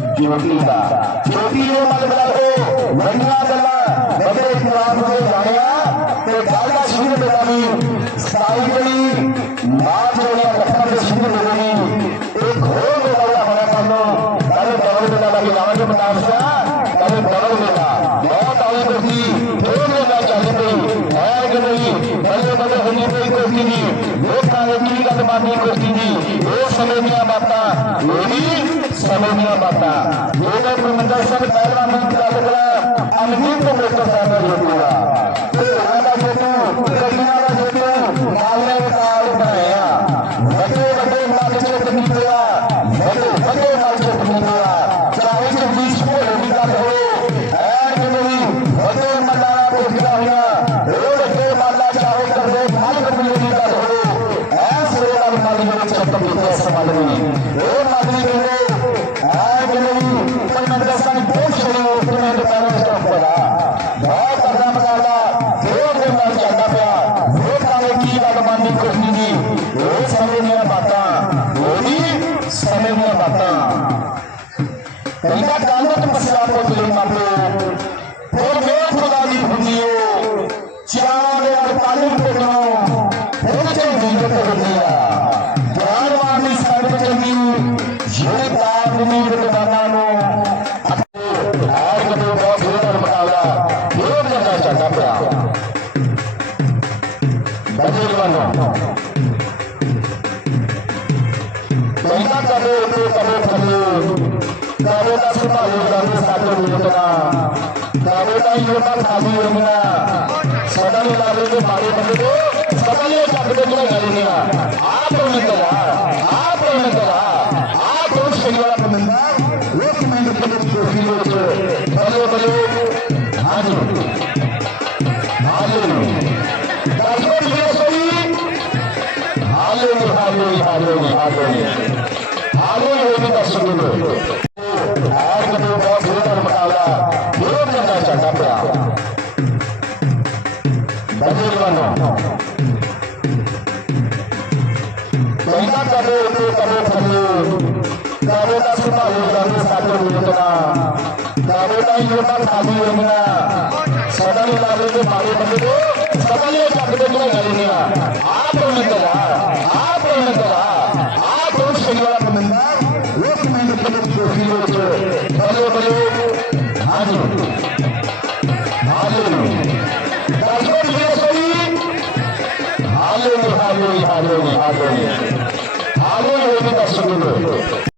ਜੋਤੀ ਦਾ ਜੋਤੀ ਨੂੰ ਮਤਲਬ ਰੱਖੋ ਵੰਡੀਆਂ ਗੱਲਾਂ ਵੱਡੇ ਇਤਿਹਾਸ ਨੂੰ ਜਾਣਿਆ ਤੇ ਗੱਲ ਦਾ ਬੇਦਾਨੀ ਸਾਈ ਗਲੀ ਮਾਂ ਜਿਹੜੀਆਂ ਲੱਖਾਂ ਦੇ ਸ਼ੁਰੂ ਬੇਦਾਨੀ ਇਹ ਘੋਰ ਬੇਦਾਨਾ ਹੋਣਾ ਸਾਨੂੰ ਕੱਲ ਡਬਲ ਬੇਦਾਨਾ ਦੀ ਨਾਮ ਜੋ ਬਤਾਵਸਾ ਕੱਲ ਡਬਲ ਬੇਦਾ ਬਹੁਤ ਆਈ ਕਰਦੀ ਫੇਰ ਲੈਣਾ ਚਾਹੀਏ ਪਈ ਹੈ ਕਿ ਨਹੀਂ ਬੱਲੇ ਬੱਲੇ ਹੁੰਦੀ ਕੋਈ ਕੋਸ਼ਿਸ਼ ਨਹੀਂ ਲੋਕਾਂ ਨੇ ਕੀ ਗੱਲ ਮੰਨਣੀ ਕੋਸ਼ਿਸ਼ ਦੀ? ਇਹ ਸਮੇਂ ਦੀਆਂ ਬਾਤਾਂ। ਮੇਰੀ सलोनिया माता वेगळ प्रमंडळासाठी पहिला मंच कार्यक्रम अंतिम प्रमंडळ सादर होतोला समाज में bata. Kailangan gano'n itong kasilapo ಬಂದಿದ್ದು ಸಮಾಜ ಪ್ರತಿಕ್ರಿಯೆ ಆ ಪ್ರವಣತರ ಆ ಪ್ರವಣತರ ಆ ಪ್ರವೃತ್ತಿಗಳ ಬಂದಿಂದ ಲೋಕಮಾನ್ಯ ಪ್ರತಿನಿಧಿಗಳು ಸೀರುವುದು ಬರೆಯುವ ಬರೆಯುವ ಹಾಜರು ಹಾಜರು ಹಾಲೋಗಿ ಹಾಲೋಗಿ ಹಾಲೋಗಿ ಹಾಲೋಗಿ ಹಾಲೋಗಿ ಹೋಗಿ ದರ್ಶನಗಳು ಆಗ ಕಾಲ ದೇವರ ಚಂದ್ರಪ್ಪ दावेदार सुद्धा योगदान स्थापन योजना दावेदार योजना चालू योजना सदन लागले मागे म्हणजे सदन सापडेला योजना आप करा आप करा आप शनिवार म्हणता एक महिने केले कोटी लोक बरे बरे आणि आले दावेदार योजना आले आले आले आले ఆ రోజు ఏదో కష్టం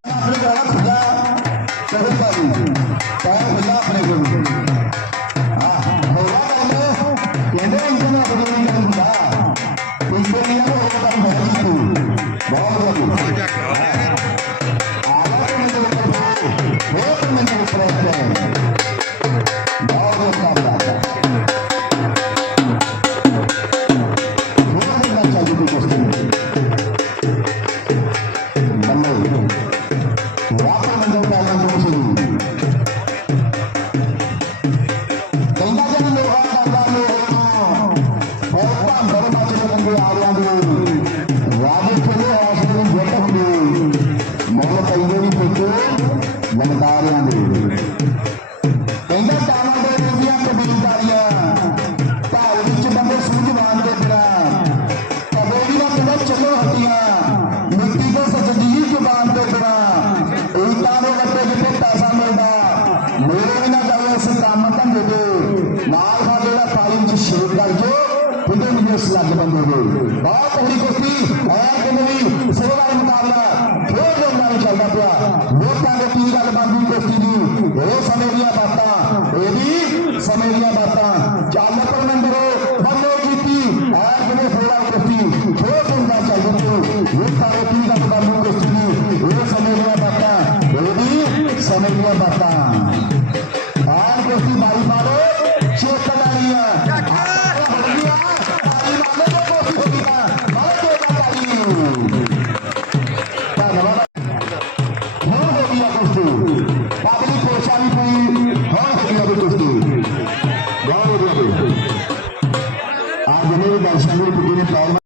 ਈਟਾਂ ਦੇ ਵੱਟੇ ਜਿੱਥੇ ਪੈਸਾ ਮਿਲਦਾ ਮੇਰੇ ਵੀ ਨਾ ਜਾਵੇ ਕੰਮ ਧੰਦੇ ਦੇ ਨਾਲ ਖਾ ਜਿਹੜਾ ਪਾਲੀ ਵਿੱਚ ਸ਼ੇਰ ਕਰ ਜੋ ਕਿਤੇ ਨਹੀਂ ਲੱਗ ਬੰਦੇ ਦੇ ਬਹੁਤ ਤਗੜੀ ਕੁਸ਼ਤੀ ਹੈ ਕਿ ਨਹੀਂ ਸਿਰੇ ਦਾ ਮੁਕਾਬਲਾ ਫੇਰ ਦੇ ਨਾਲ ਚੱਲਦਾ ਪਿਆ ਲੋਕਾਂ ਦੇ ਕੀ ਗੱਲ ਬਣਦੀ ਕੁਸ਼ਤੀ ਦੀ ਇਹ ਸਮੇਂ ਦੀਆਂ ਬਾਤਾਂ ਇਹ ਵੀ ਸਮੇਂ ਦੀਆਂ